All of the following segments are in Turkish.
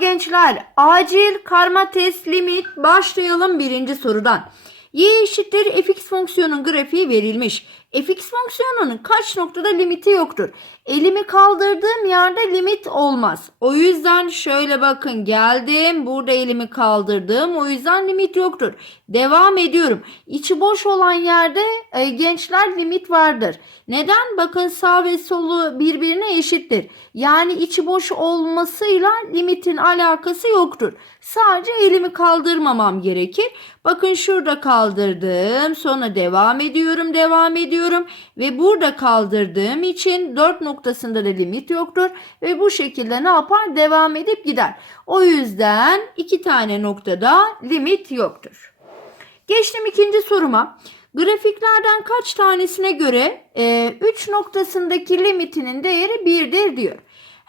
gençler acil karma test limit başlayalım birinci sorudan. Y eşittir fx fonksiyonun grafiği verilmiş. fx fonksiyonunun kaç noktada limiti yoktur? Elimi kaldırdığım yerde limit olmaz. O yüzden şöyle bakın geldim. Burada elimi kaldırdım. O yüzden limit yoktur. Devam ediyorum. İçi boş olan yerde e, gençler limit vardır. Neden? Bakın sağ ve solu birbirine eşittir. Yani içi boş olmasıyla limitin alakası yoktur. Sadece elimi kaldırmamam gerekir. Bakın şurada kaldırdım. Sonra devam ediyorum, devam ediyorum. Ve burada kaldırdığım için 4 noktasında da limit yoktur. Ve bu şekilde ne yapar? Devam edip gider. O yüzden iki tane noktada limit yoktur. Geçtim ikinci soruma. Grafiklerden kaç tanesine göre 3 noktasındaki limitinin değeri 1'dir diyor.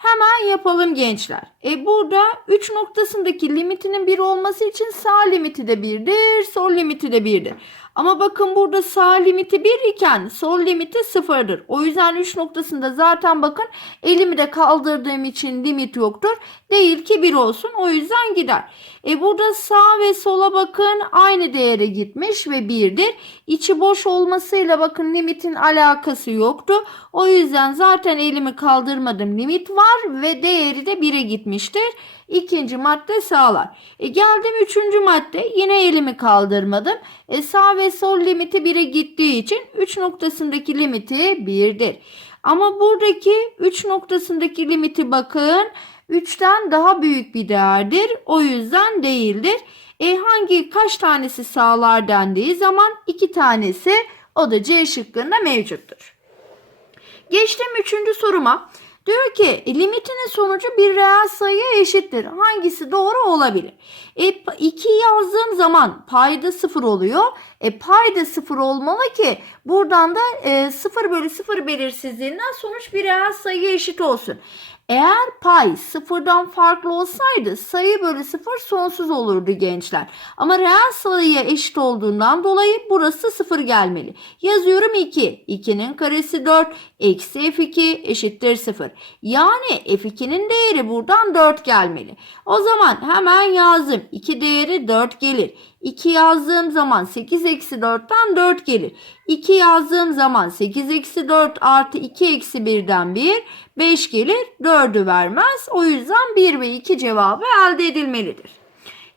Hemen yapalım gençler. E burada 3 noktasındaki limitinin 1 olması için sağ limiti de 1'dir, sol limiti de 1'dir. Ama bakın burada sağ limiti 1 iken sol limiti 0'dır. O yüzden 3 noktasında zaten bakın elimi de kaldırdığım için limit yoktur. Değil ki 1 olsun. O yüzden gider. E burada sağ ve sola bakın aynı değere gitmiş ve 1'dir. İçi boş olmasıyla bakın limitin alakası yoktu. O yüzden zaten elimi kaldırmadım. Limit var ve değeri de 1'e gitmiştir. İkinci madde sağlar. E geldim üçüncü madde yine elimi kaldırmadım. E sağ ve sol limiti 1'e gittiği için 3 noktasındaki limiti 1'dir. Ama buradaki 3 noktasındaki limiti bakın 3'ten daha büyük bir değerdir. O yüzden değildir. E hangi kaç tanesi sağlar dendiği zaman iki tanesi o da C şıkkında mevcuttur. Geçtim üçüncü soruma. Diyor ki limitinin sonucu bir reel sayıya eşittir. Hangisi doğru olabilir? E, 2 yazdığım zaman payda 0 oluyor. E, payda 0 olmalı ki buradan da e, 0 bölü 0 belirsizliğinden sonuç bir reel sayıya eşit olsun. Eğer pay sıfırdan farklı olsaydı sayı bölü sıfır sonsuz olurdu gençler. Ama reel sayıya eşit olduğundan dolayı burası sıfır gelmeli. Yazıyorum 2. 2'nin karesi 4. Eksi f2 eşittir 0. Yani f2'nin değeri buradan 4 gelmeli. O zaman hemen yazdım. 2 değeri 4 gelir. 2 yazdığım zaman 8 eksi 4'ten 4 gelir. 2 yazdığım zaman 8 eksi 4 artı 2 eksi 1'den 1 5 gelir 4'ü vermez. O yüzden 1 ve 2 cevabı elde edilmelidir.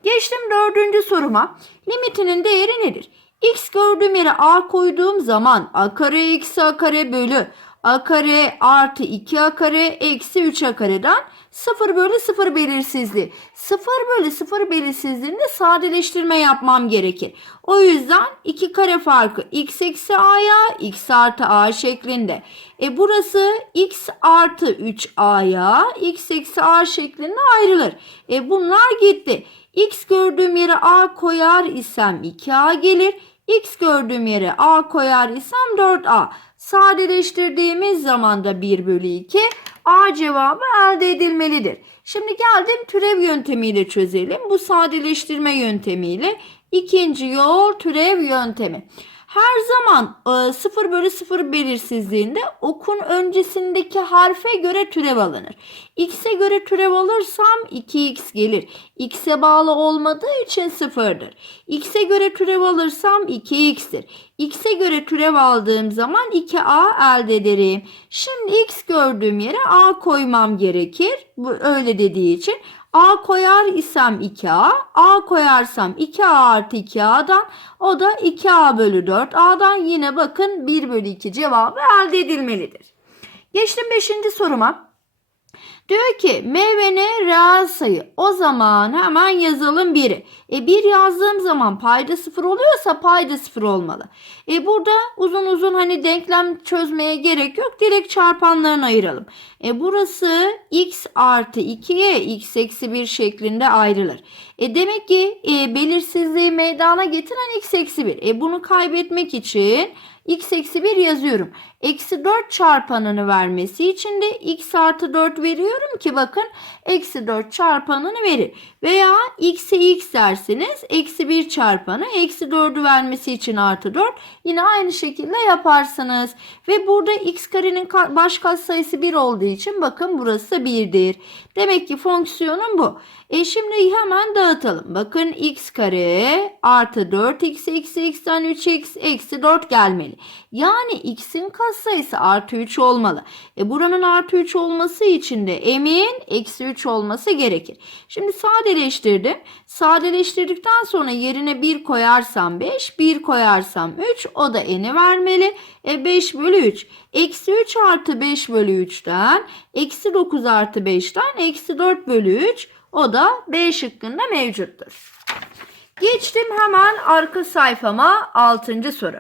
Geçtim dördüncü soruma. Limitinin değeri nedir? X gördüğüm yere A koyduğum zaman A kare eksi A kare bölü A kare artı 2A kare eksi 3A kareden 0 bölü 0 belirsizliği. 0 bölü 0 belirsizliğinde sadeleştirme yapmam gerekir. O yüzden 2 kare farkı x eksi a'ya x artı a şeklinde. E burası x artı 3a'ya x eksi a şeklinde ayrılır. E bunlar gitti. x gördüğüm yere a koyar isem 2a gelir. X gördüğüm yere a koyar isem 4a. Sadeleştirdiğimiz zaman da 1 bölü 2 A cevabı elde edilmelidir. Şimdi geldim türev yöntemiyle çözelim. Bu sadeleştirme yöntemiyle ikinci yol türev yöntemi. Her zaman e, 0 bölü 0 belirsizliğinde okun öncesindeki harfe göre türev alınır. X'e göre türev alırsam 2x gelir. X'e bağlı olmadığı için 0'dır. X'e göre türev alırsam 2x'tir. X'e göre türev aldığım zaman 2a elde ederim. Şimdi x gördüğüm yere a koymam gerekir. Bu öyle dediği için. A koyar isem 2A, A koyarsam 2A artı 2A'dan o da 2A bölü 4. A'dan yine bakın 1 bölü 2 cevabı elde edilmelidir. Geçtim 5. soruma. Diyor ki M ve N reel sayı. O zaman hemen yazalım 1'i. E 1 yazdığım zaman payda 0 oluyorsa payda 0 olmalı. E burada uzun uzun hani denklem çözmeye gerek yok. Direkt çarpanlarını ayıralım. E burası x artı 2'ye x eksi 1 şeklinde ayrılır. E demek ki e, belirsizliği meydana getiren x eksi 1. E bunu kaybetmek için x eksi 1 yazıyorum. Eksi 4 çarpanını vermesi için de x artı 4 veriyorum ki bakın eksi 4 çarpanını verir. Veya x'e x derseniz eksi 1 çarpanı eksi 4'ü vermesi için artı 4 yine aynı şekilde yaparsınız. Ve burada x karenin baş katsayısı 1 olduğu için bakın burası 1'dir. Demek ki fonksiyonun bu. E şimdi hemen dağıtalım. Bakın x kare artı 4x eksi x'ten 3x eksi 4 gelmeli. Yani x'in katsayısı artı 3 olmalı. E buranın artı 3 olması için de m'in eksi 3 olması gerekir. Şimdi sadeleştirdim. Sadeleştirdikten sonra yerine 1 koyarsam 5, 1 koyarsam 3 o da n'i vermeli. E 5 bölü 3. Eksi 3 artı 5 bölü 3'ten eksi 9 artı 5'ten eksi 4 bölü 3 o da B şıkkında mevcuttur. Geçtim hemen arka sayfama 6. soru.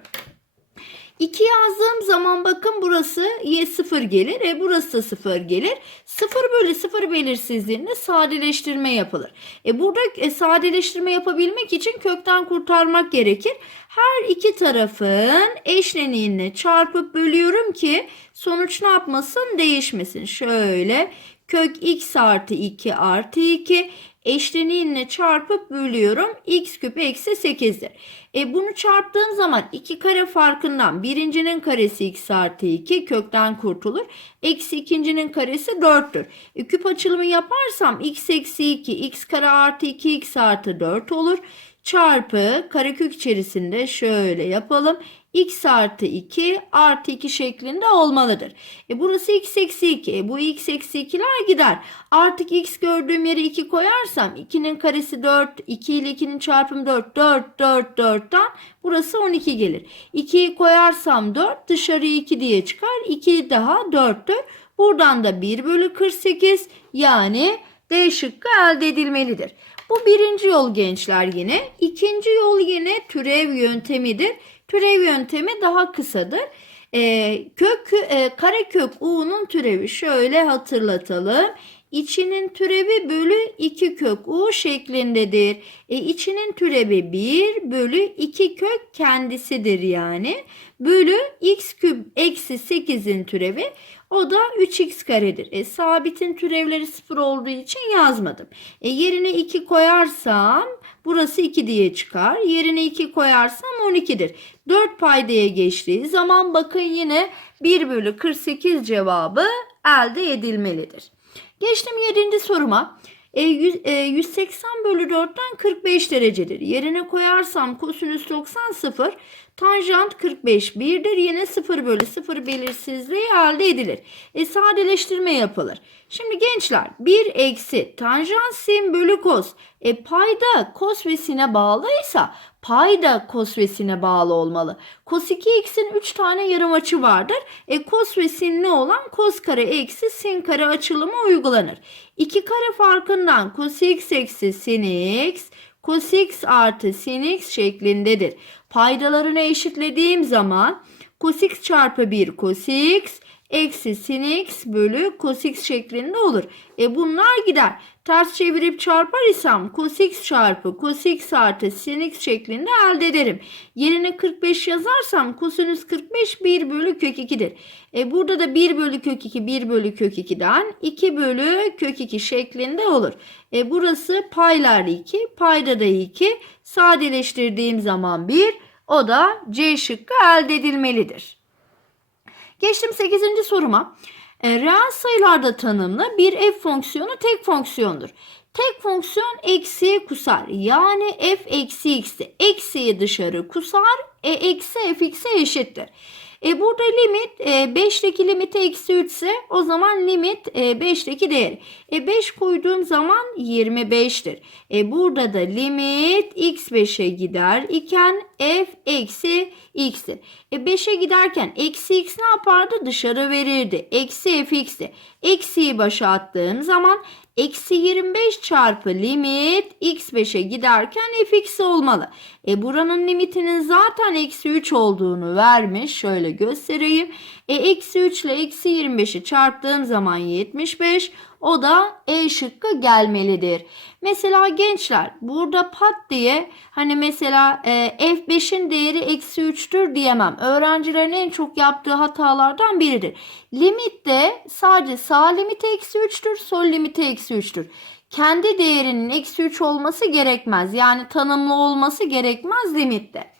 2 yazdığım zaman bakın burası y 0 gelir. E burası da 0 gelir. 0 bölü 0 belirsizliğinde sadeleştirme yapılır. E burada e, sadeleştirme yapabilmek için kökten kurtarmak gerekir. Her iki tarafın eşleniğini çarpıp bölüyorum ki sonuç ne yapmasın? Değişmesin. Şöyle kök x artı 2 artı 2 eşleniğinle çarpıp bölüyorum. x küp eksi 8'dir. E bunu çarptığım zaman iki kare farkından birincinin karesi x artı 2 kökten kurtulur. Eksi ikincinin karesi 4'tür. E, küp açılımı yaparsam x eksi 2 x kare artı 2 x artı 4 olur. Çarpı karekök içerisinde şöyle yapalım x artı 2 artı 2 şeklinde olmalıdır. E burası x eksi 2. E bu x eksi 2'ler gider. Artık x gördüğüm yere 2 koyarsam 2'nin karesi 4. 2 ile 2'nin çarpımı 4. 4, 4, 4'ten burası 12 gelir. 2'yi koyarsam 4 dışarıya 2 diye çıkar. 2 daha 4'tür. Buradan da 1 bölü 48 yani D şıkkı elde edilmelidir. Bu birinci yol gençler yine. İkinci yol yine türev yöntemidir. Türev yöntemi daha kısadır. Ee, kök e, karekök u'nun türevi şöyle hatırlatalım. İçinin türevi bölü 2 kök u şeklindedir. E, içinin türevi 1 bölü 2 kök kendisidir yani. Bölü x küp eksi 8'in türevi o da 3x karedir. E, sabitin türevleri 0 olduğu için yazmadım. E, yerine 2 koyarsam burası 2 diye çıkar. Yerine 2 koyarsam 12'dir. 4 paydaya geçtiği zaman bakın yine 1 bölü 48 cevabı elde edilmelidir. Geçtim 7. soruma. E, 100, e, 180 bölü 4'ten 45 derecedir. Yerine koyarsam kosinüs 90 0. Tanjant 45 1'dir. Yine 0 bölü 0 belirsizliği elde edilir. E, sadeleştirme yapılır. Şimdi gençler 1 eksi tanjant sin bölü kos. E, payda kos ve sine bağlıysa payda kos ve sine bağlı olmalı. Kos 2x'in 3 tane yarım açı vardır. E, kos ve olan kos kare eksi sin kare açılımı uygulanır. 2 kare farkından cos x eksi sin x cos x artı sin x şeklindedir. Paydalarını eşitlediğim zaman cos x çarpı 1 cos x eksi sin x bölü cos x şeklinde olur. E bunlar gider. Ters çevirip çarpar isem cos x çarpı cos x artı sin x şeklinde elde ederim. Yerine 45 yazarsam kosinüs 45 1 bölü kök 2'dir. E burada da 1 bölü kök 2 1 bölü kök 2'den 2 bölü kök 2 şeklinde olur. E burası paylar 2 payda da 2 sadeleştirdiğim zaman 1 o da C şıkkı elde edilmelidir. Geçtim 8. soruma. E, reel sayılarda tanımlı bir f fonksiyonu tek fonksiyondur. Tek fonksiyon eksiye kusar. Yani f eksi x'i eksiye dışarı kusar. E, eksi fx'e eşittir. E, burada limit e, 5'teki limiti eksi 3 ise o zaman limit e, 5'teki değer. E, 5 koyduğum zaman 25'tir. E, burada da limit x 5'e gider iken f eksi x'tir. E, 5'e giderken eksi x ne yapardı? Dışarı verirdi. Eksi fx'ti. Eksiyi başa attığım zaman Eksi 25 çarpı limit x5'e giderken fx olmalı. E buranın limitinin zaten eksi 3 olduğunu vermiş. Şöyle göstereyim. E eksi 3 ile eksi 25'i çarptığım zaman 75. O da E şıkkı gelmelidir. Mesela gençler burada pat diye hani mesela e, F5'in değeri eksi 3'tür diyemem. Öğrencilerin en çok yaptığı hatalardan biridir. Limitte sadece sağ limiti eksi 3'tür, sol limiti eksi 3'tür. Kendi değerinin eksi 3 olması gerekmez. Yani tanımlı olması gerekmez limitte.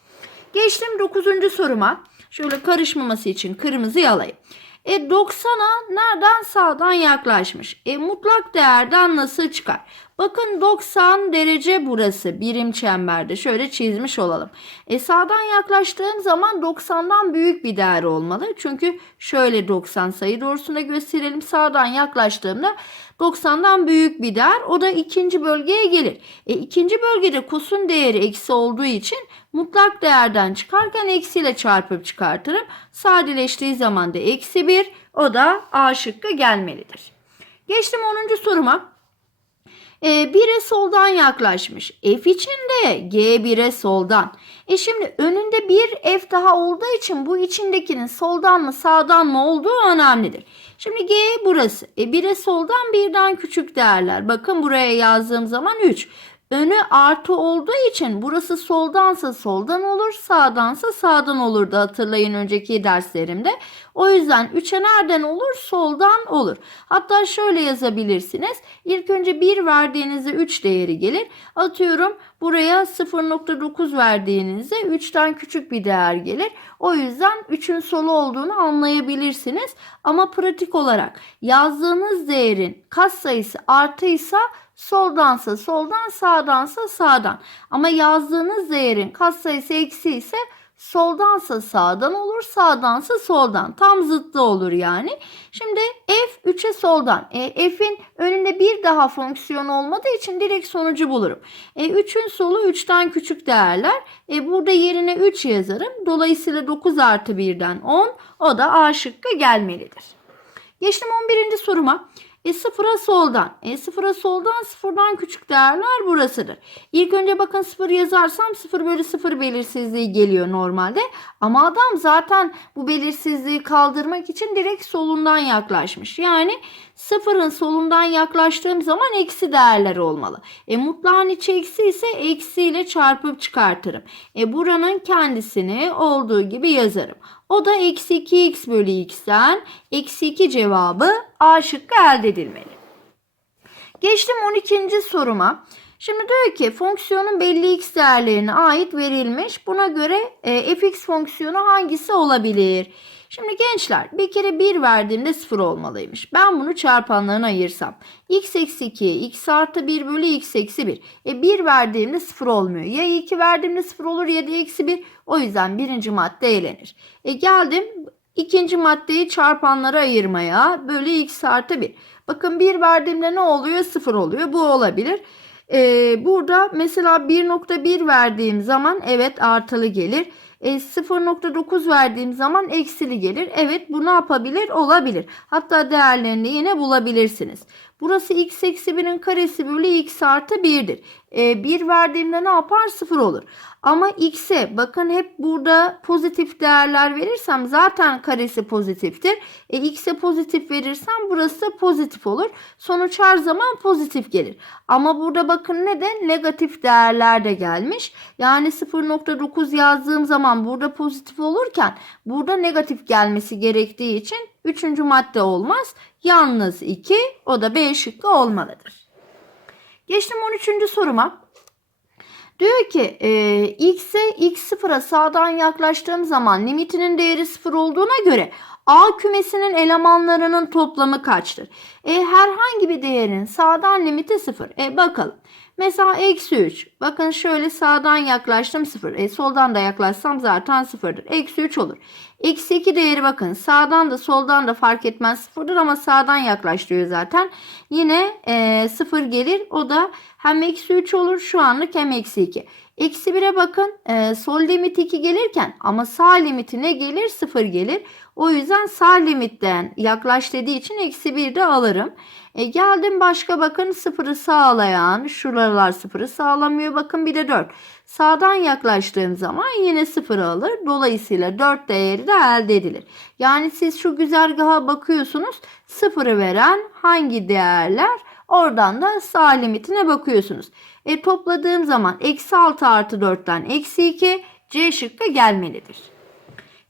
Geçtim 9. soruma. Şöyle karışmaması için kırmızıyı alayım. E 90'a nereden sağdan yaklaşmış. E mutlak değerden nasıl çıkar? Bakın 90 derece burası birim çemberde. Şöyle çizmiş olalım. E sağdan yaklaştığım zaman 90'dan büyük bir değer olmalı. Çünkü şöyle 90 sayı doğrusunda gösterelim. Sağdan yaklaştığımda 90'dan büyük bir değer. O da ikinci bölgeye gelir. E ikinci bölgede kosun değeri eksi olduğu için mutlak değerden çıkarken eksiyle çarpıp çıkartırım. Sadeleştiği zaman da eksi 1. O da A şıkkı gelmelidir. Geçtim 10. soruma. E, 1'e soldan yaklaşmış. F için de G 1'e soldan. E şimdi önünde bir F daha olduğu için bu içindekinin soldan mı sağdan mı olduğu önemlidir. Şimdi G burası. E 1'e soldan birden küçük değerler. Bakın buraya yazdığım zaman 3. Önü artı olduğu için burası soldansa soldan olur, sağdansa sağdan olurdu hatırlayın önceki derslerimde. O yüzden 3'e nereden olur? Soldan olur. Hatta şöyle yazabilirsiniz. İlk önce 1 verdiğinizde 3 değeri gelir. Atıyorum buraya 0.9 verdiğinizde 3'ten küçük bir değer gelir. O yüzden 3'ün solu olduğunu anlayabilirsiniz. Ama pratik olarak yazdığınız değerin katsayısı artıysa soldansa soldan sağdansa sağdan. Ama yazdığınız değerin katsayısı eksi ise soldansa sağdan olur sağdansa soldan. Tam zıttı olur yani. Şimdi f 3'e soldan. E, f'in önünde bir daha fonksiyon olmadığı için direkt sonucu bulurum. E, 3'ün solu 3'ten küçük değerler. E, burada yerine 3 yazarım. Dolayısıyla 9 artı 1'den 10. O da A şıkkı gelmelidir. Geçtim 11. soruma. E sıfıra soldan. E sıfıra soldan sıfırdan küçük değerler burasıdır. İlk önce bakın sıfır yazarsam sıfır bölü sıfır belirsizliği geliyor normalde. Ama adam zaten bu belirsizliği kaldırmak için direkt solundan yaklaşmış. Yani sıfırın solundan yaklaştığım zaman eksi değerler olmalı. E mutlağın içi eksi ise eksiyle çarpıp çıkartırım. E buranın kendisini olduğu gibi yazarım. O da eksi 2x bölü x'ten eksi 2 cevabı A şıkkı elde edilmeli. Geçtim 12. soruma. Şimdi diyor ki fonksiyonun belli x değerlerine ait verilmiş. Buna göre e, fx fonksiyonu hangisi olabilir? Şimdi gençler bir kere 1 verdiğimde 0 olmalıymış. Ben bunu çarpanlarına ayırsam. x eksi 2 x artı 1 bölü x eksi 1. E 1 verdiğimde 0 olmuyor. Ya 2 verdiğimde 0 olur ya da eksi 1. O yüzden birinci madde elenir. E geldim ikinci maddeyi çarpanlara ayırmaya. Bölü x artı 1. Bakın 1 verdiğimde ne oluyor? 0 oluyor. Bu olabilir. Ee, burada mesela 1.1 verdiğim zaman evet artılı gelir. E, 0.9 verdiğim zaman eksili gelir. Evet bu ne yapabilir? Olabilir. Hatta değerlerini yine bulabilirsiniz. Burası x eksi 1'in karesi bölü x artı 1'dir. E, 1 verdiğimde ne yapar? 0 olur. Ama x'e bakın hep burada pozitif değerler verirsem zaten karesi pozitiftir. E, x'e pozitif verirsem burası pozitif olur. Sonuç her zaman pozitif gelir. Ama burada bakın ne de negatif değerler de gelmiş. Yani 0.9 yazdığım zaman burada pozitif olurken burada negatif gelmesi gerektiği için 3. madde olmaz. Yalnız 2 o da B şıkkı olmalıdır. Geçtim 13. soruma. Diyor ki e, x'e x sıfıra sağdan yaklaştığım zaman limitinin değeri sıfır olduğuna göre A kümesinin elemanlarının toplamı kaçtır? E, herhangi bir değerin sağdan limiti sıfır. E, bakalım. Mesela eksi 3. Bakın şöyle sağdan yaklaştım 0. E, soldan da yaklaşsam zaten 0'dır. Eksi 3 olur. Eksi 2 değeri bakın sağdan da soldan da fark etmez 0'dır ama sağdan yaklaştırıyor zaten. Yine e, 0 gelir. O da hem eksi 3 olur şu anlık hem eksi 2. Eksi 1'e bakın e, sol limit 2 gelirken ama sağ limiti ne gelir? 0 gelir. O yüzden sağ limitten yaklaş dediği için eksi 1 de alırım. E, geldim başka bakın sıfırı sağlayan şuralar sıfırı sağlamıyor. Bakın bir de 4. Sağdan yaklaştığım zaman yine sıfırı alır. Dolayısıyla 4 değeri de elde edilir. Yani siz şu güzergaha bakıyorsunuz. Sıfırı veren hangi değerler? Oradan da sağ limitine bakıyorsunuz. E, topladığım zaman eksi 6 artı 4'ten eksi 2 C şıkkı gelmelidir.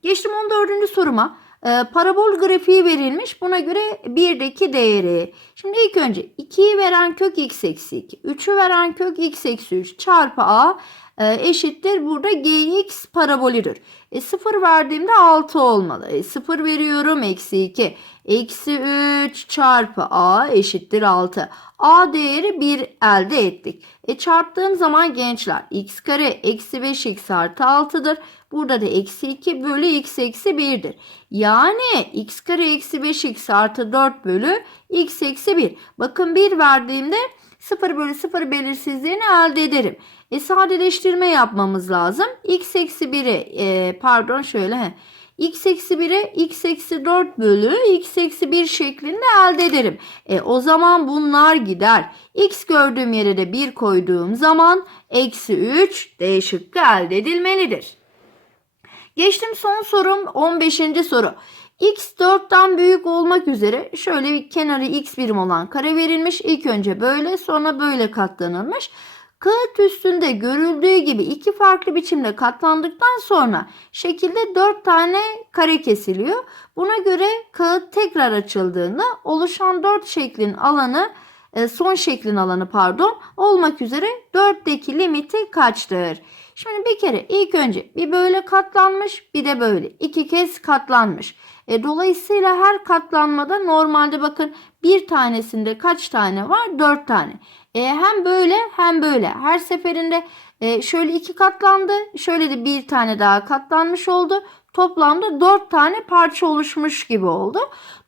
Geçtim 14. soruma. e, parabol grafiği verilmiş. Buna göre 1'deki değeri. Şimdi ilk önce 2'yi veren kök x eksi 2. 3'ü veren kök x eksi 3 çarpı a e, eşittir. Burada gx parabolüdür. E, 0 verdiğimde 6 olmalı. E, 0 veriyorum eksi 2. Eksi 3 çarpı a eşittir 6. A değeri 1 elde ettik. E çarptığım zaman gençler x kare eksi 5x artı 6'dır. Burada da eksi 2 bölü x eksi 1'dir. Yani x kare eksi 5x artı 4 bölü x eksi 1. Bakın 1 verdiğimde 0 bölü 0 belirsizliğini elde ederim. E sadeleştirme yapmamız lazım. x eksi 1'i e, pardon şöyle he, x eksi 1'e x eksi 4 bölü x eksi 1 şeklinde elde ederim. E o zaman bunlar gider. x gördüğüm yere de 1 koyduğum zaman eksi 3 D şıkkı elde edilmelidir. Geçtim son sorum 15. soru. X 4'ten büyük olmak üzere şöyle bir kenarı x birim olan kare verilmiş. İlk önce böyle sonra böyle katlanılmış. Kağıt üstünde görüldüğü gibi iki farklı biçimde katlandıktan sonra şekilde 4 tane kare kesiliyor. Buna göre kağıt tekrar açıldığında oluşan 4 şeklin alanı e, son şeklin alanı pardon olmak üzere 4'teki limiti kaçtır? Şimdi bir kere ilk önce bir böyle katlanmış bir de böyle iki kez katlanmış. E, dolayısıyla her katlanmada normalde bakın bir tanesinde kaç tane var? 4 tane. E, hem böyle hem böyle. Her seferinde e, şöyle iki katlandı. Şöyle de bir tane daha katlanmış oldu. Toplamda 4 tane parça oluşmuş gibi oldu.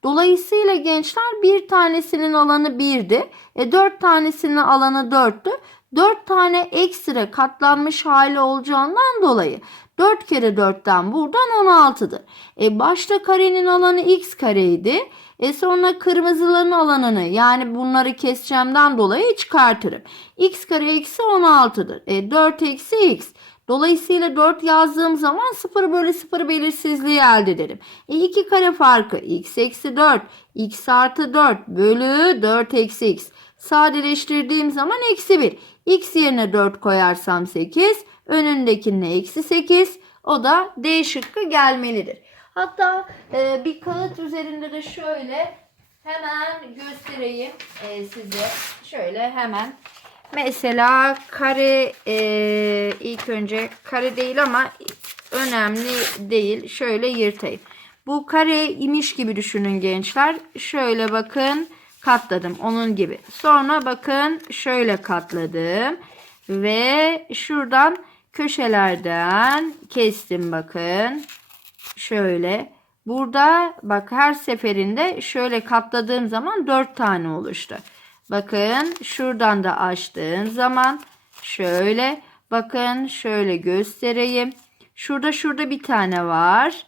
Dolayısıyla gençler bir tanesinin alanı 1'di. E, 4 tanesinin alanı 4'tü. 4 tane ekstra katlanmış hali olacağından dolayı 4 kere 4'ten buradan 16'dır. E başta karenin alanı x kareydi. E sonra kırmızıların alanını yani bunları keseceğimden dolayı çıkartırım. x kare eksi 16'dır. E 4 eksi x. Dolayısıyla 4 yazdığım zaman 0 bölü 0 belirsizliği elde ederim. E 2 kare farkı x eksi 4 x artı 4 bölü 4 eksi x. Sadeleştirdiğim zaman eksi 1. x yerine 4 koyarsam 8. Önündekine eksi 8. O da D şıkkı gelmelidir. Hatta e, bir kağıt üzerinde de şöyle hemen göstereyim e, size. Şöyle hemen. Mesela kare e, ilk önce kare değil ama önemli değil. Şöyle yırtayım. Bu kare imiş gibi düşünün gençler. Şöyle bakın katladım onun gibi. Sonra bakın şöyle katladım. Ve şuradan köşelerden kestim bakın. Şöyle. Burada bak her seferinde şöyle katladığım zaman 4 tane oluştu. Bakın şuradan da açtığın zaman şöyle bakın şöyle göstereyim. Şurada şurada bir tane var.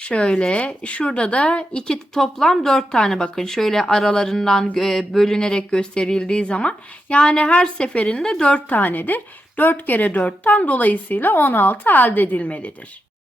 Şöyle şurada da iki toplam 4 tane bakın şöyle aralarından bölünerek gösterildiği zaman yani her seferinde 4 tanedir. 4 kere 4'ten dolayısıyla 16 elde edilmelidir.